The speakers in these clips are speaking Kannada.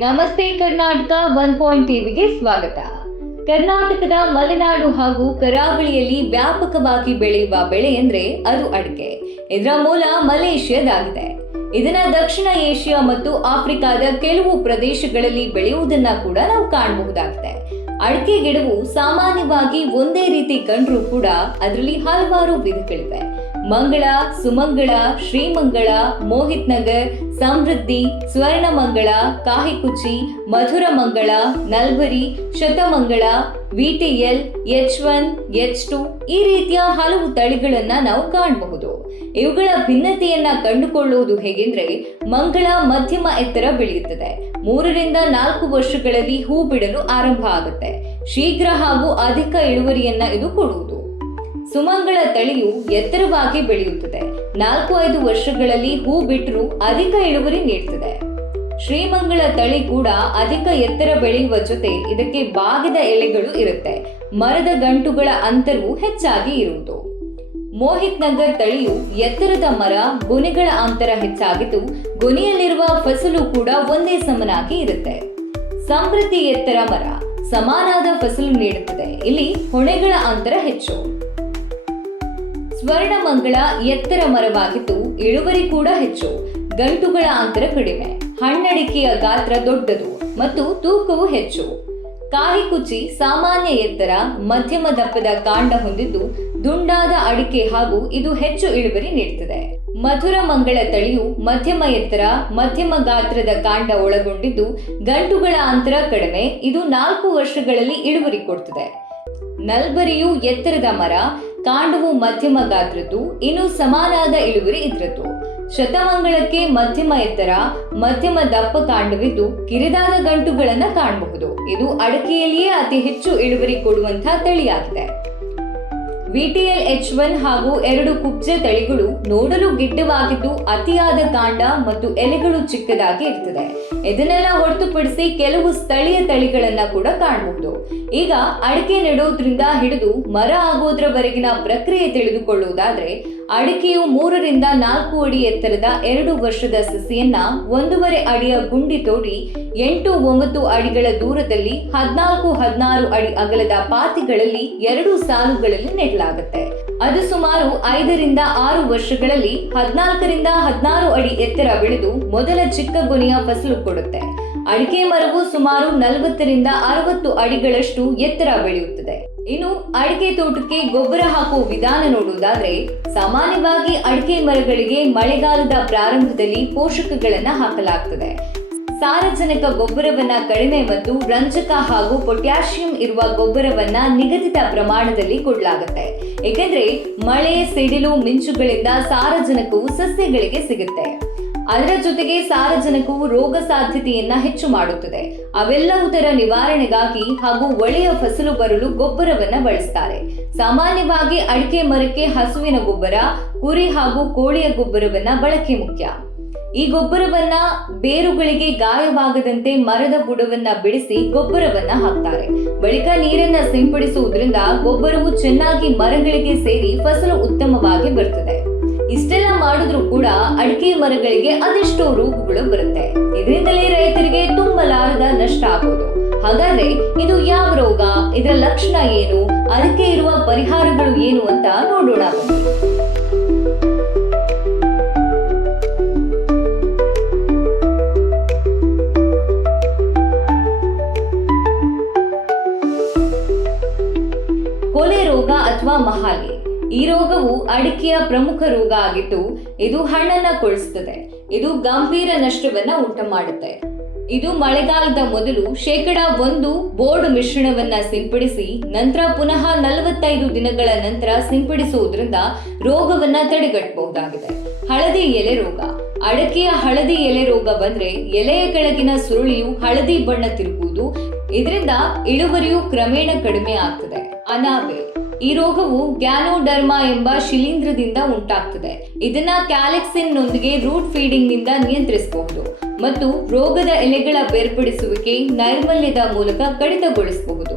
ನಮಸ್ತೆ ಕರ್ನಾಟಕ 1 ಟಿವಿಗೆ ಸ್ವಾಗತ. ಕರ್ನಾಟಕದ ಮಲೆನಾಡು ಹಾಗೂ ಕರಾವಳಿಯಲ್ಲಿ ವ್ಯಾಪಕವಾಗಿ ಬೆಳೆಯುವ ಬೆಳೆ ಅಂದ್ರೆ ಅದು ಅಡಿಕೆ. ಇದರ ಮೂಲ ಮಲೇಷ್ಯಾದಾಗಿದೆ. ಇದನ್ನ ದಕ್ಷಿಣ ಏಷ್ಯಾ ಮತ್ತು ಆಫ್ರಿಕಾದ ಕೆಲವು ಪ್ರದೇಶಗಳಲ್ಲಿ ಬೆಳೆಯುವುದನ್ನ ಕೂಡ ನಾವು ಕಾಣಬಹುದಾಗಿದೆ. ಅಡಿಕೆ ಗಿಡವು ಸಾಮಾನ್ಯವಾಗಿ ಒಂದೇ ರೀತಿ ಕಂಡ್ರೂ ಕೂಡ ಅದರಲ್ಲಿ ಹಲವಾರು ವಿಧಗಳಿವೆ. ಮಂಗಳ, ಸುಮಂಗಳ, ಶ್ರೀಮಂಗಳ, ಮೋಹಿತ್ ನಗರ್, ಸಮೃದ್ಧಿ, ಸ್ವರ್ಣಮಂಗಳ, ಕಾಹಿಕುಚಿ, ಮಧುರ ಮಂಗಳ, ನಲ್ಬರಿ, ಶತಮಂಗಳ, ವಿಟಿಎಲ್, H1, H2 ಈ ರೀತಿಯ ಹಲವು ತಳಿಗಳನ್ನ ನಾವು ಕಾಣಬಹುದು. ಇವುಗಳ ಭಿನ್ನತೆಯನ್ನ ಕಂಡುಕೊಳ್ಳುವುದು ಹೇಗೆಂದ್ರೆ, ಮಂಗಳ ಮಧ್ಯಮ ಎತ್ತರ ಬೆಳೆಯುತ್ತದೆ. 3 ರಿಂದ 4 ವರ್ಷಗಳಲ್ಲಿ ಹೂ ಬಿಡಲು ಆರಂಭ ಆಗುತ್ತೆ. ಶೀಘ್ರ ಹಾಗೂ ಅಧಿಕ ಇಳುವರಿಯನ್ನ ಇದು ಕೊಡುವುದು. ಸುಮಂಗಳ ತಳಿಯು ಎತ್ತರವಾಗಿ ಬೆಳೆಯುತ್ತದೆ. 4-5 ವರ್ಷಗಳಲ್ಲಿ ಹೂ ಬಿಟ್ಟರೂ ಅಧಿಕ ಇಳುವರಿ ನೀಡುತ್ತದೆ. ಶ್ರೀಮಂಗಳ ತಳಿ ಕೂಡ ಅಧಿಕ ಎತ್ತರ ಬೆಳೆಯುವ ಜೊತೆ ಇದಕ್ಕೆ ಬಾಗಿದ ಎಲೆಗಳು ಇರುತ್ತೆ. ಮರದ ಗಂಟುಗಳ ಅಂತರವು ಹೆಚ್ಚಾಗಿ ಇರುವುದು. ಮೋಹಿತ್ ನಗರ್ ತಳಿಯು ಎತ್ತರದ ಮರ, ಗೊನೆಗಳ ಅಂತರ ಹೆಚ್ಚಾಗಿದ್ದು ಗೊನೆಯಲ್ಲಿರುವ ಫಸಲು ಕೂಡ ಒಂದೇ ಸಮನಾಗಿ ಇರುತ್ತೆ. ಸಮೃದ್ಧಿ ಎತ್ತರ ಮರ ಸಮಾನಾದ ಫಸಲು ನೀಡುತ್ತದೆ. ಇಲ್ಲಿ ಹೊಣೆಗಳ ಅಂತರ ಹೆಚ್ಚು. ಸ್ವರ್ಣಮಂಗಳ ಎತ್ತರ ಮರವಾಗಿದ್ದು ಇಳುವರಿ ಕೂಡ ಹೆಚ್ಚು. ಗಂಟುಗಳ ಅಂತರ ಕಡಿಮೆ. ಹಣ್ಣಡಿಕೆಯ ಗಾತ್ರ ದೊಡ್ಡದು ಮತ್ತು ತೂಕವು ಹೆಚ್ಚು. ಕಾಹಿಕುಚಿ ಸಾಮಾನ್ಯ ಎತ್ತರ, ಮಧ್ಯಮ ದಪ್ಪದ ಕಾಂಡ ಹೊಂದಿದ್ದು ದುಂಡಾದ ಅಡಿಕೆ ಹಾಗೂ ಇದು ಹೆಚ್ಚು ಇಳುವರಿ ನೀಡುತ್ತದೆ. ಮಧುರ ಮಂಗಳ ತಳಿಯು ಮಧ್ಯಮ ಎತ್ತರ, ಮಧ್ಯಮ ಗಾತ್ರದ ಕಾಂಡ ಒಳಗೊಂಡಿದ್ದು ಗಂಟುಗಳ ಅಂತರ ಕಡಿಮೆ. ಇದು 4 ವರ್ಷಗಳಲ್ಲಿ ಇಳುವರಿ ಕೊಡುತ್ತದೆ. ನಲ್ಬರಿಯು ಎತ್ತರದ ಮರ, ಕಾಂಡವು ಮಧ್ಯಮ ಗಾತ್ರದ್ದು, ಇನ್ನು ಸಮಾನಾದ ಇಳುವರಿ ಇದ್ರದ್ದು. ಶತಮಂಗಳಕ್ಕೆ ಮಧ್ಯಮ ಎತ್ತರ, ಮಧ್ಯಮ ದಪ್ಪ ಕಾಂಡವಿದ್ದು ಕಿರಿದಾದ ಗಂಟುಗಳನ್ನ ಕಾಣಬಹುದು. ಇದು ಅಡಿಕೆಯಲ್ಲಿಯೇ ಅತಿ ಹೆಚ್ಚು ಇಳುವರಿ ಕೊಡುವಂತಹ ತಳಿಯಾಗಿದೆ. ವಿಟಿಎಲ್ H1 ಹಾಗೂ 2 ಕುಬ್ಜ ತಳಿಗಳು ನೋಡಲು ಗಿಡ್ಡವಾಗಿದ್ದು ಅತಿಯಾದ ಕಾಂಡ ಮತ್ತು ಎಲೆಗಳು ಚಿಕ್ಕದಾಗಿ ಇರ್ತದೆ. ಇದನ್ನೆಲ್ಲ ಹೊರತುಪಡಿಸಿ ಕೆಲವು ಸ್ಥಳೀಯ ತಳಿಗಳನ್ನ ಕೂಡ ಕಾಣಬಹುದು. ಈಗ ಅಡಿಕೆ ನೆಡೋದ್ರಿಂದ ಹಿಡಿದು ಮರ ಆಗೋದ್ರವರೆಗಿನ ಪ್ರಕ್ರಿಯೆ ತಿಳಿದುಕೊಳ್ಳುವುದಾದ್ರೆ, ಅಡಿಕೆಯು 3 ರಿಂದ 4 ಅಡಿ ಎತ್ತರದ 2 ವರ್ಷದ ಸಸಿಯನ್ನ 1.5 ಅಡಿಯ ಗುಂಡಿ ತೋಡಿ 8-9 ಅಡಿಗಳ ದೂರದಲ್ಲಿ 14-16 ಅಡಿ ಅಗಲದ ಪಾತಿಗಳಲ್ಲಿ 2 ಸಾಲುಗಳಲ್ಲಿ ನೆಡಲಾಗುತ್ತೆ. ಅದು ಸುಮಾರು 5 ರಿಂದ 6 ವರ್ಷಗಳಲ್ಲಿ 14 ರಿಂದ 16 ಅಡಿ ಎತ್ತರ ಬೆಳೆದು ಮೊದಲ ಚಿಕ್ಕ ಗೊನೆಯ ಫಸಲು ಕೊಡುತ್ತೆ. ಅಡಿಕೆ ಮರವು ಸುಮಾರು 40 ರಿಂದ 60 ಅಡಿಗಳಷ್ಟು ಎತ್ತರ ಬೆಳೆಯುತ್ತದೆ. ಇನ್ನು ಅಡಿಕೆ ತೋಟಕ್ಕೆ ಗೊಬ್ಬರ ಹಾಕುವ ವಿಧಾನ ನೋಡುವುದಾದ್ರೆ, ಸಾಮಾನ್ಯವಾಗಿ ಅಡಿಕೆ ಮರಗಳಿಗೆ ಮಳೆಗಾಲದ ಪ್ರಾರಂಭದಲ್ಲಿ ಪೋಷಕಗಳನ್ನ ಹಾಕಲಾಗ್ತದೆ. ಸಾರಜನಕ ಗೊಬ್ಬರವನ್ನ ಕಡಿಮೆ ಮತ್ತು ರಂಜಕ ಹಾಗೂ ಪೊಟ್ಯಾಷಿಯಂ ಇರುವ ಗೊಬ್ಬರವನ್ನ ನಿಗದಿತ ಪ್ರಮಾಣದಲ್ಲಿ ಕೊಡಲಾಗುತ್ತೆ. ಏಕೆಂದ್ರೆ ಮಳೆ, ಸಿಡಿಲು, ಮಿಂಚುಗಳಿಂದ ಸಾರಜನಕವು ಸಸ್ಯಗಳಿಗೆ ಸಿಗುತ್ತೆ. ಅದರ ಜೊತೆಗೆ ಸಾರಜನಕವು ರೋಗ ಸಾಧ್ಯತೆಯನ್ನ ಹೆಚ್ಚು ಮಾಡುತ್ತದೆ. ಅವೆಲ್ಲವುದರ ನಿವಾರಣೆಗಾಗಿ ಹಾಗೂ ಒಳ್ಳೆಯ ಫಸಲು ಬರಲು ಗೊಬ್ಬರವನ್ನ ಬಳಸ್ತಾರೆ. ಸಾಮಾನ್ಯವಾಗಿ ಅಡಿಕೆ ಮರಕ್ಕೆ ಹಸುವಿನ ಗೊಬ್ಬರ, ಕುರಿ ಹಾಗೂ ಕೋಳಿಯ ಗೊಬ್ಬರವನ್ನ ಬಳಕೆ ಮುಖ್ಯ. ಈ ಗೊಬ್ಬರವನ್ನ ಬೇರುಗಳಿಗೆ ಗಾಯವಾಗದಂತೆ ಮರದ ಬುಡವನ್ನ ಬಿಡಿಸಿ ಗೊಬ್ಬರವನ್ನ ಹಾಕ್ತಾರೆ. ಬಳಿಕ ನೀರನ್ನ ಸಿಂಪಡಿಸುವುದರಿಂದ ಗೊಬ್ಬರವು ಚೆನ್ನಾಗಿ ಮರಗಳಿಗೆ ಸೇರಿ ಫಸಲು ಉತ್ತಮವಾಗಿ ಬರ್ತದೆ. ಇಷ್ಟೆಲ್ಲ ಮಾಡಿದ್ರೂ ಕೂಡ ಅಡಿಕೆ ಮರಗಳಿಗೆ ಅದೆಷ್ಟೋ ರೋಗಗಳು ಬರುತ್ತೆ. ಇದರಿಂದಲೇ ರೈತರಿಗೆ ತುಂಬಲಾರದ ನಷ್ಟ ಆಗೋದು. ಹಾಗಾದ್ರೆ ಇದು ಯಾವ ರೋಗ, ಇದರ ಲಕ್ಷಣ ಏನು, ಅದಕ್ಕೆ ಇರುವ ಪರಿಹಾರಗಳು ಏನು ಅಂತ ನೋಡೋಣ. ಕೊಲೆ ರೋಗ ಅಥವಾ ಮಹಾಲೆ. ಈ ರೋಗವು ಅಡಿಕೆಯ ಪ್ರಮುಖ ರೋಗ ಆಗಿದ್ದು ಇದು ಹಣ್ಣನ್ನ ಕೊಳಿಸುತ್ತದೆ. ಇದು ಗಂಭೀರ ನಷ್ಟವನ್ನ ಉಂಟು ಮಾಡುತ್ತೆ. ಇದು ಮಳೆಗಾಲದ ಮೊದಲು 1% ಬೋರ್ಡ್ ಮಿಶ್ರಣವನ್ನ ಸಿಂಪಡಿಸಿ ನಂತರ ಪುನಃ 45 ದಿನಗಳ ನಂತರ ಸಿಂಪಡಿಸುವುದರಿಂದ ರೋಗವನ್ನ ತಡೆಗಟ್ಟಬಹುದಾಗಿದೆ. ಹಳದಿ ಎಲೆ ರೋಗ. ಅಡಿಕೆಯ ಹಳದಿ ಎಲೆ ರೋಗ ಬಂದ್ರೆ ಎಲೆಯ ಕೆಳಗಿನ ಸುರುಳಿಯು ಹಳದಿ ಬಣ್ಣ ತಿರುಗುವುದು. ಇದರಿಂದ ಇಳುವರಿಯು ಕ್ರಮೇಣ ಕಡಿಮೆ ಆಗ್ತದೆ. ಅನಾಬೆ. ಈ ರೋಗವು ಗ್ಯಾನೋಡರ್ಮಾ ಎಂಬ ಶಿಲೀಂಧ್ರದಿಂದ ಉಂಟಾಗ್ತದೆ. ಇದನ್ನ ಕ್ಯಾಲೆಕ್ಸಿನ್ ನೊಂದಿಗೆ ರೂಟ್ ಫೀಡಿಂಗ್ ನಿಂದ ನಿಯಂತ್ರಿಸಬಹುದು ಮತ್ತು ರೋಗದ ಎಲೆಗಳ ಬೇರ್ಪಡಿಸುವಿಕೆ ನೈರ್ಮಲ್ಯದ ಮೂಲಕ ಕಡಿತಗೊಳಿಸಬಹುದು.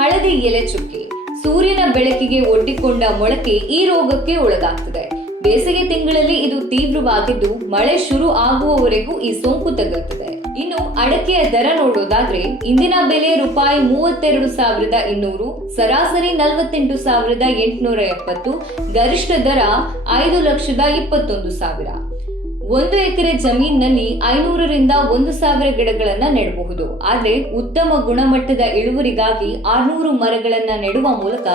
ಹಳದಿ ಎಲೆ ಚುಕ್ಕೆ. ಸೂರ್ಯನ ಬೆಳಕಿಗೆ ಒಡ್ಡಿಕೊಂಡ ಮೊಳಕೆ ಈ ರೋಗಕ್ಕೆ ಒಳಗಾಗ್ತದೆ. ಬೇಸಿಗೆ ತಿಂಗಳಲ್ಲಿ ಇದು ತೀವ್ರವಾಗಿದ್ದು ಮಳೆ ಶುರು ಆಗುವವರೆಗೂ ಈ ಸೋಂಕು ತಗುಲುತ್ತದೆ. ಇನ್ನು ಅಡಕೆಯ ದರ ನೋಡೋದಾದ್ರೆ ಇಂದಿನ ಬೆಲೆ ರೂಪಾಯಿ 32,200, ಸರಾಸರಿ 48,870, ಗರಿಷ್ಠ ದರ 5,21,000. 1 ಎಕರೆ ಜಮೀನಿನಲ್ಲಿ 500ರಿಂದ 1,000 ಗಿಡಗಳನ್ನ ನೆಡಬಹುದು. ಆದ್ರೆ ಉತ್ತಮ ಗುಣಮಟ್ಟದ ಇಳುವರಿಗಾಗಿ 600 ಮರಗಳನ್ನ ನೆಡುವ ಮೂಲಕ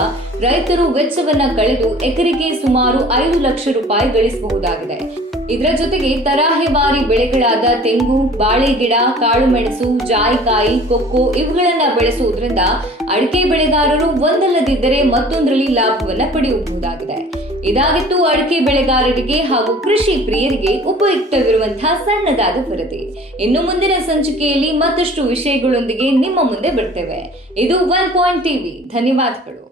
ರೈತರು ವೆಚ್ಚವನ್ನ ಕಳೆದು ಎಕರೆಗೆ ಸುಮಾರು 5 ಲಕ್ಷ ರೂಪಾಯಿ ಗಳಿಸಬಹುದಾಗಿದೆ. ಇದರ ಜೊತೆಗೆ ತರಾಹೆವಾರಿ ಬೆಳೆಗಳಾದ ತೆಂಗು, ಬಾಳೆ ಗಿಡ, ಕಾಳುಮೆಣಸು, ಜಾಯಿಕಾಯಿ, ಕೊಕ್ಕೋ ಇವುಗಳನ್ನ ಬೆಳೆಸುವುದರಿಂದ ಅಡಿಕೆ ಬೆಳೆಗಾರರು ಒಂದಲ್ಲದಿದ್ದರೆ ಮತ್ತೊಂದರಲ್ಲಿ ಲಾಭವನ್ನ ಪಡೆಯಬಹುದಾಗಿದೆ. ಇದಾಗಿತ್ತು ಅಡಿಕೆ ಬೆಳೆಗಾರರಿಗೆ ಹಾಗೂ ಕೃಷಿ ಪ್ರಿಯರಿಗೆ ಉಪಯುಕ್ತವಿರುವಂತಹ ಸಣ್ಣದಾದ ವರದಿ. ಇನ್ನು ಮುಂದಿನ ಸಂಚಿಕೆಯಲ್ಲಿ ಮತ್ತಷ್ಟು ವಿಷಯಗಳೊಂದಿಗೆ ನಿಮ್ಮ ಮುಂದೆ ಬರ್ತೇವೆ. ಇದು 1 ಪಾಯಿಂಟ್ ಟಿವಿ. ಧನ್ಯವಾದಗಳು.